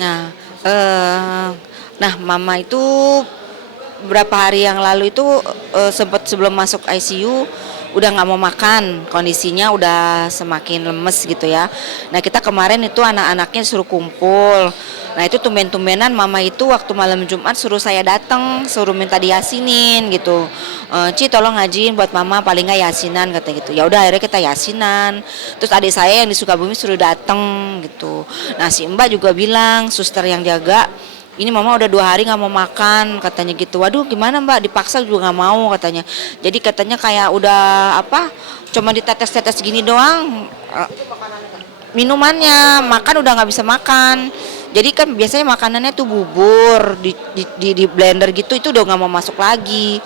Nah, eh, nah mama itu berapa hari yang lalu itu sempat sebelum masuk ICU udah nggak mau makan, kondisinya udah semakin lemes gitu ya. Nah kita kemarin itu anak-anaknya suruh kumpul. Nah itu tumben-tumbenan mama itu waktu malam Jumat suruh saya datang, suruh minta diyasinin gitu. Ci tolong ngajiin buat mama paling nggak yasinan kata gitu. Ya udah akhirnya kita yasinan. Terus adik saya yang di Sukabumi suruh datang gitu. Nah si Mbak juga bilang suster yang jaga ini mama udah 2 hari nggak mau makan katanya gitu. Waduh gimana mbak, dipaksa juga nggak mau katanya. Jadi katanya kayak udah apa, cuma ditetes-tetes gini doang, minumannya makan udah nggak bisa makan. Jadi kan biasanya makanannya tuh bubur di blender gitu, itu udah nggak mau masuk lagi.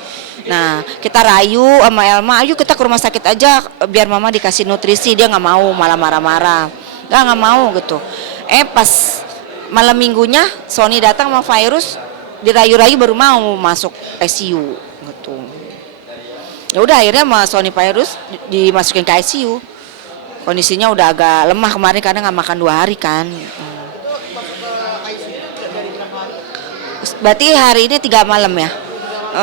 Nah kita rayu sama Elma, ayo kita ke rumah sakit aja biar mama dikasih nutrisi. Dia nggak mau, malah marah-marah, nggak mau gitu. Pas malam minggunya Sony datang sama virus, dirayu-rayu baru mau masuk ICU gitu. Ya udah akhirnya sama Sony virus dimasukin ke ICU. Kondisinya udah agak lemah kemarin karena nggak makan 2 hari kan. Berarti hari ini 3 malam ya.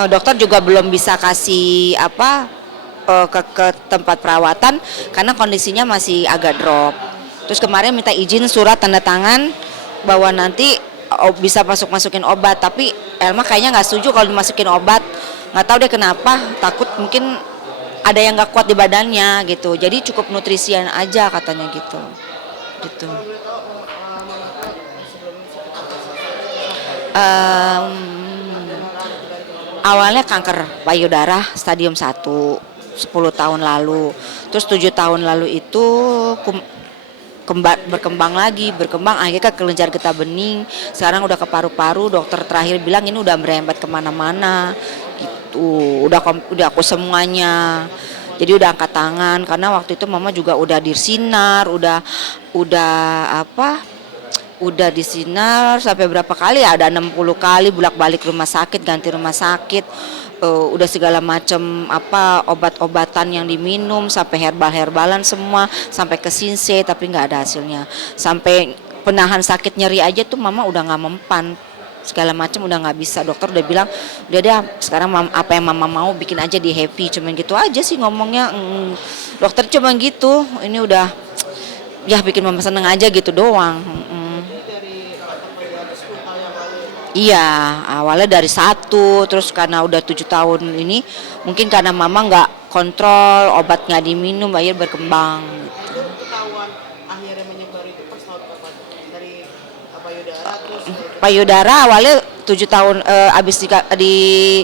Dokter juga belum bisa kasih apa ke tempat perawatan karena kondisinya masih agak drop. Terus kemarin minta izin surat tanda tangan bahwa nanti bisa masukin obat, tapi Elma kayaknya nggak setuju kalau dimasukin obat. Nggak tahu deh kenapa, takut mungkin ada yang nggak kuat di badannya gitu. Jadi cukup nutrisian aja katanya gitu. Gitu. Em, Awalnya kanker payudara stadium 1 10 tahun lalu. Terus 7 tahun lalu itu berkembang lagi, berkembang akhirnya ke kelenjar getah bening, sekarang udah ke paru-paru. Dokter terakhir bilang ini udah merembet kemana-mana gitu, udah aku semuanya. Jadi udah angkat tangan karena waktu itu mama juga udah disinar, udah apa, udah disinar sampai berapa kali ya, ada 60 kali bolak-balik rumah sakit, ganti rumah sakit. Udah segala macam apa obat-obatan yang diminum, sampai herbal-herbalan semua, sampai ke sinse tapi nggak ada hasilnya. Sampai penahan sakit nyeri aja tuh mama udah nggak mempan, segala macam udah nggak bisa. Dokter udah bilang udah deh sekarang apa yang mama mau bikin aja di happy, cuman gitu aja sih ngomongnya. Dokter cuman gitu, ini udah ya bikin mama seneng aja gitu doang. Iya, awalnya dari 1, terus karena udah 7 tahun ini, mungkin karena mama nggak kontrol, obat nggak diminum, akhirnya berkembang. Payudara awalnya 7 tahun, abis di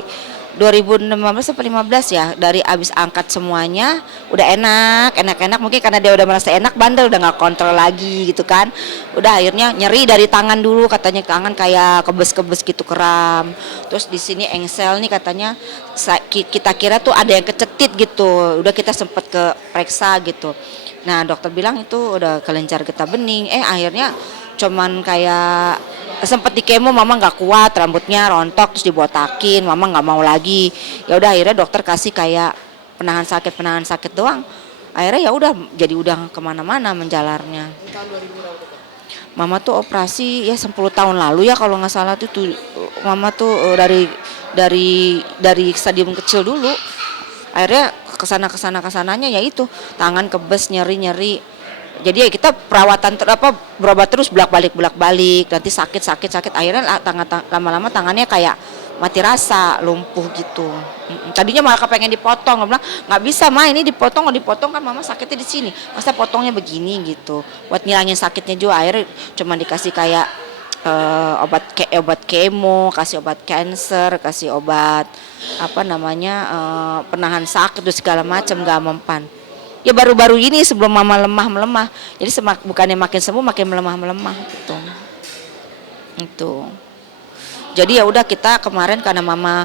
2016 atau 15 ya, dari abis angkat semuanya udah enak mungkin karena dia udah merasa enak, bandel udah nggak kontrol lagi gitu kan. Udah akhirnya nyeri dari tangan dulu, katanya tangan kayak kebes-kebes gitu, kram. Terus di sini engsel nih katanya kita kira tuh ada yang kecetit gitu, udah kita sempet ke periksa gitu. Nah dokter bilang itu udah kelenjar getah bening. Akhirnya cuman kayak sempet di kemo, mama nggak kuat, rambutnya rontok terus dibotakin, mama nggak mau lagi. Ya udah akhirnya dokter kasih kayak penahan sakit doang. Akhirnya ya udah jadi udah kemana-mana menjalarnya. Mama tuh operasi ya 10 tahun lalu ya kalau nggak salah tuh, mama tuh dari stadium kecil dulu. Akhirnya kesananya ya itu tangan kebes, nyeri. Jadi ya kita perawatan berobat terus bolak-balik nanti sakit akhirnya lama-lama tangannya kayak mati rasa, lumpuh gitu. Tadinya malah kepengen dipotong, bilang nggak bisa mah, ini dipotong kan mama sakitnya di sini, masa potongnya begini gitu. Buat ngilangin sakitnya juga akhirnya cuma dikasih kayak obat kemo, kasih obat cancer, kasih obat apa namanya penahan sakit terus segala macam, nggak mempan. Ya baru-baru ini sebelum mama melemah, jadi bukannya makin sembuh makin melemah gitu. Itu. Jadi ya udah kita kemarin karena mama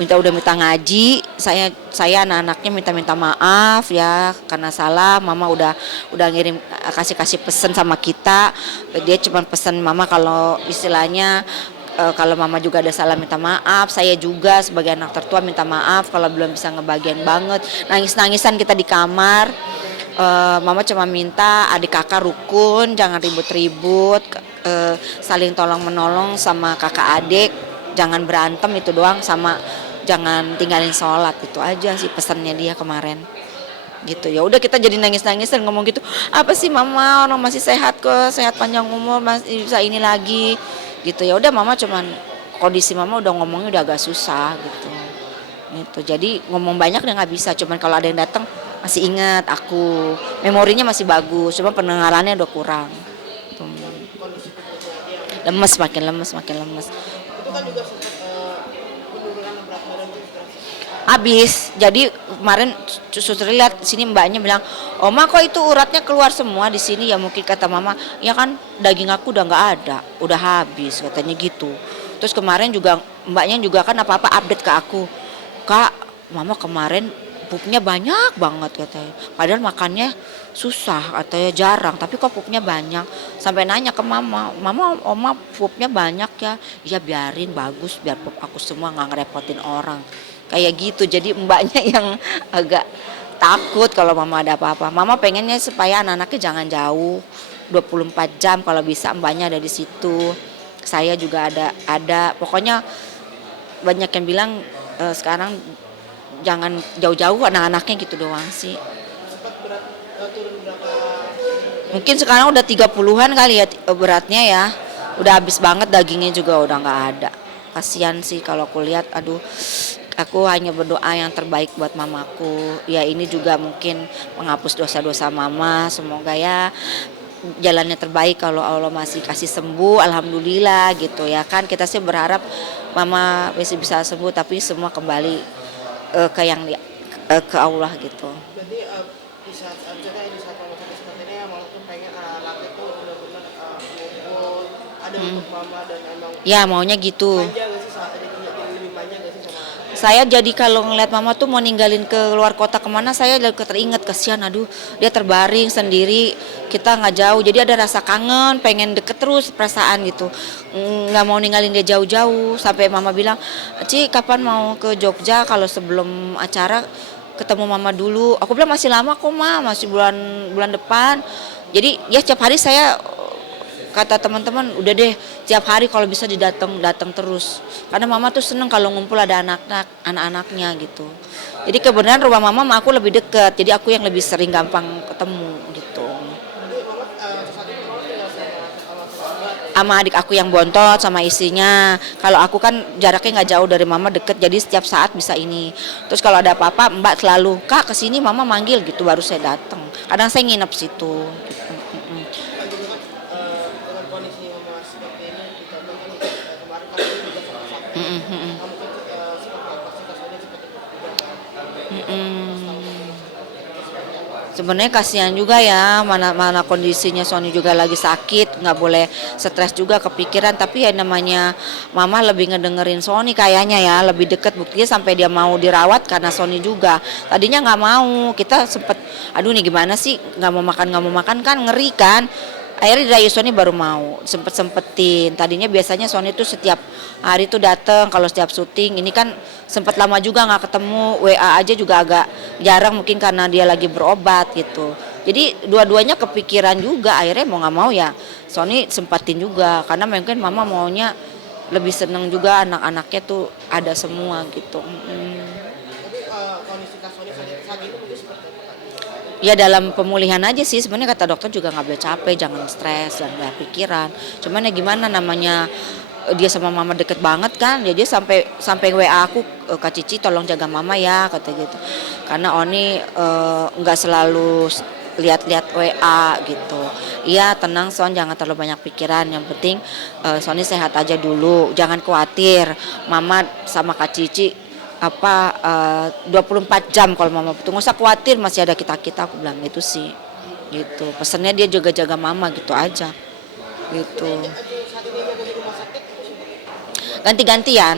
udah minta ngaji, saya anak-anaknya minta maaf ya karena salah. Mama udah ngirim kasih pesan sama kita. Dia cuma pesan mama kalau istilahnya kalau mama juga ada salah minta maaf, saya juga sebagai anak tertua minta maaf kalau belum bisa ngebagian banget. Nangis-nangisan kita di kamar. Mama cuma minta adik kakak rukun, jangan ribut-ribut, saling tolong menolong sama kakak adik, jangan berantem itu doang, sama jangan tinggalin sholat, itu aja sih pesannya dia kemarin gitu. Ya udah kita jadi nangis-nangis dan ngomong gitu, apa sih mama, orang masih sehat kok, sehat panjang umur, masih bisa ini lagi gitu. Ya udah mama cuman kondisi mama udah ngomongnya udah agak susah gitu. Gitu. Jadi ngomong banyak dia nggak bisa, cuman kalau ada yang datang masih ingat aku, memorinya masih bagus, cuma pendengarannya udah kurang. Tuh. Kondisi tubuhnya dia Lemes, makin lemes, makin lemes. itu kan juga sempat penurunan berat badan juga. Habis, jadi kemarin suster lihat sini mbaknya bilang, Oma kok itu uratnya keluar semua di sini, ya mungkin kata mama, ya kan daging aku udah nggak ada, udah habis katanya gitu. Terus kemarin juga mbaknya juga kan apa-apa update ke aku, Kak, mama kemarin pupnya banyak banget katanya, padahal makannya susah katanya jarang, tapi kok pupnya banyak. Sampai nanya ke mama, Oma pupnya banyak ya, ya biarin bagus, biar pup aku semua nggak ngerepotin orang kayak gitu. Jadi mbaknya yang agak takut kalau mama ada apa-apa. Mama pengennya supaya anak-anaknya jangan jauh, 24 jam kalau bisa mbaknya ada di situ. Saya juga ada pokoknya banyak yang bilang sekarang jangan jauh-jauh anak-anaknya gitu doang sih. Sempat berat turun berapa Mungkin sekarang udah 30-an kali ya beratnya ya. Udah habis banget, dagingnya juga udah nggak ada. Kasihan sih kalau aku lihat, aduh. Aku hanya berdoa yang terbaik buat mamaku. Ya ini juga mungkin menghapus dosa-dosa mama. Semoga ya jalannya terbaik kalau Allah masih kasih sembuh. Alhamdulillah gitu ya kan. Kita sih berharap mama masih bisa sembuh, tapi semua kembali ke yang ke Allah gitu. jadi di saat misalnya di saat mama sakit seperti ini mama tuh pengen anak-anak itu benar-benar ngumpul ada untuk mama dan emang Ya maunya gitu. manja gak sih saat jadi lebih manja gak sih sama anak? Saya jadi kalau ngeliat mama tuh mau ninggalin ke luar kota kemana, saya teringat kasihan, aduh dia terbaring sendiri, kita nggak jauh, jadi ada rasa kangen, pengen deket terus perasaan gitu, nggak mau ninggalin dia jauh-jauh. Sampai mama bilang, Ci kapan mau ke Jogja, kalau sebelum acara ketemu mama dulu. Aku bilang masih lama kok ma, masih bulan bulan depan. Jadi ya setiap hari saya, kata teman-teman udah deh tiap hari kalau bisa datang terus, karena mama tuh seneng kalau ngumpul ada anak-anaknya gitu. Jadi kebenaran rumah mama sama aku lebih deket, jadi aku yang lebih sering gampang ketemu gitu. Jadi mama saat itu mama tinggal sama Sama adik aku yang bontot sama istrinya. Kalau aku kan jaraknya nggak jauh dari mama, deket, jadi setiap saat bisa ini. Terus kalau ada apa-apa mbak selalu, Kak kesini mama manggil gitu, baru saya datang. Kadang saya nginep situ gitu. dengan kondisi mama seperti ini ditambah kan kemarin kan juga sempat sakit kamu kan seperti apa sih kasusnya seperti itu Sebenarnya kasihan juga ya, mana kondisinya Sony juga lagi sakit, nggak boleh stres juga, kepikiran. Tapi ya namanya mama lebih ngedengerin Sony kayaknya ya, lebih deket, buktinya sampai dia mau dirawat karena Sony juga. Tadinya nggak mau, kita sempet, aduh nih gimana sih, nggak mau makan kan ngeri kan. Akhirnya dari Sony baru mau, sempetin. Tadinya biasanya Sony tuh setiap hari tuh dateng kalau setiap syuting. Ini kan sempet lama juga nggak ketemu, WA aja juga agak jarang, mungkin karena dia lagi berobat gitu. Jadi dua-duanya kepikiran juga, akhirnya mau nggak mau ya Sony sempatin juga, karena mungkin mama maunya lebih seneng juga anak-anaknya tuh ada semua gitu. tapi kondisi kasusnya saat itu mungkin seperti apa Kak? Ya dalam pemulihan aja sih, sebenarnya kata dokter juga nggak boleh capek, jangan stres, jangan banyak pikiran. Cuman ya gimana namanya, dia sama mama deket banget kan, ya dia sampai WA aku, Kak Cici tolong jaga mama ya kata gitu, karena Oni nggak selalu lihat-lihat WA gitu. Iya tenang Son, jangan terlalu banyak pikiran, yang penting Sony sehat aja dulu, jangan khawatir, mama sama Kak Cici 24 jam kalau mama butuh, nggak usah khawatir, masih ada kita, aku bilang gitu sih gitu. Pesannya dia juga jaga mama gitu aja gitu. Saat ini ada di rumah sakit Ganti-gantian.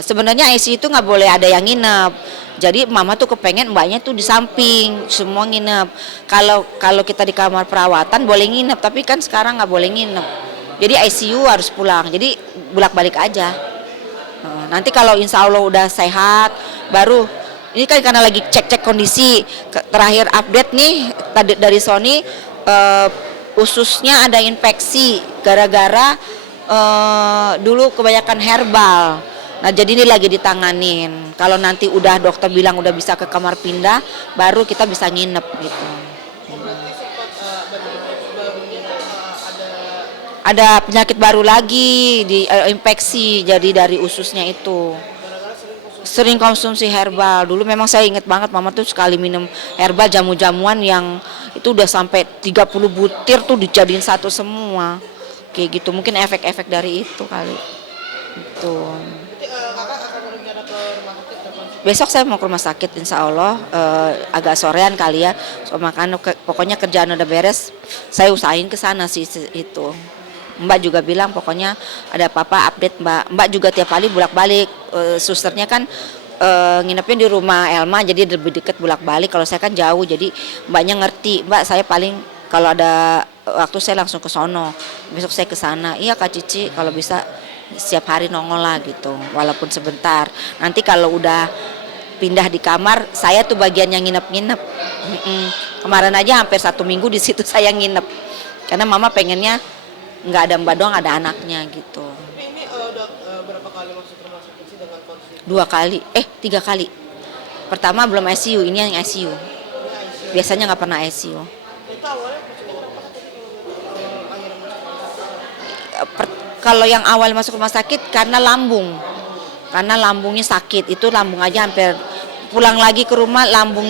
Sebenarnya ICU itu nggak boleh ada yang nginep, jadi mama tuh kepengen mbaknya tuh di samping semua nginep. Kalau kita di kamar perawatan boleh nginep, tapi kan sekarang nggak boleh nginep, jadi ICU harus pulang, jadi bolak-balik aja. Nanti kalau insya Allah udah sehat, baru ini kan karena lagi cek-cek kondisi, terakhir update nih tadi dari Sony, ususnya ada infeksi gara-gara dulu kebanyakan herbal. Nah jadi ini lagi ditanganin. Kalau nanti udah dokter bilang udah bisa ke kamar pindah, baru kita bisa nginep gitu. Berarti sempat baru Ada penyakit baru lagi di infeksi jadi dari ususnya itu. gara-gara Sering konsumsi herbal. Dulu memang saya ingat banget mama tuh sekali minum herbal jamu-jamuan yang itu udah sampai 30 butir tuh dijadiin satu semua. Kayak gitu. Mungkin efek-efek dari itu kali. Itu. Berarti kakak akan berencana ke rumah sakit kapan sih? Besok saya mau ke rumah sakit insya Allah agak sorean kali ya. So, makanya pokoknya kerjaan udah beres. Saya usahain ke sana sih itu. Mbak juga bilang pokoknya ada apa-apa update Mbak. Mbak juga tiap kali bolak-balik. Susternya kan nginepnya di rumah Elma jadi lebih deket bolak-balik. Kalau saya kan jauh jadi Mbaknya ngerti. Mbak saya paling kalau ada waktu saya langsung ke sono. Besok saya ke sana. Iya Kak Cici kalau bisa setiap hari nongol lah gitu. Walaupun sebentar. Nanti kalau udah pindah di kamar, saya tuh bagian yang nginep-nginep. Kemarin aja hampir 1 minggu di situ saya nginep. Karena mama pengennya nggak ada Mbak doang, ada anaknya gitu. Tapi ini udah berapa kali masuk rumah sakit sih dengan kondisi 2 kali, 3 kali. Pertama belum ICU, ini yang ICU. Biasanya nggak pernah ICU. itu awalnya maksudnya kenapa tadi kalau akhirnya masuk rumah sakit? Kalau yang awal masuk rumah sakit karena lambung, karena lambungnya sakit, itu lambung aja hampir pulang lagi ke rumah lambung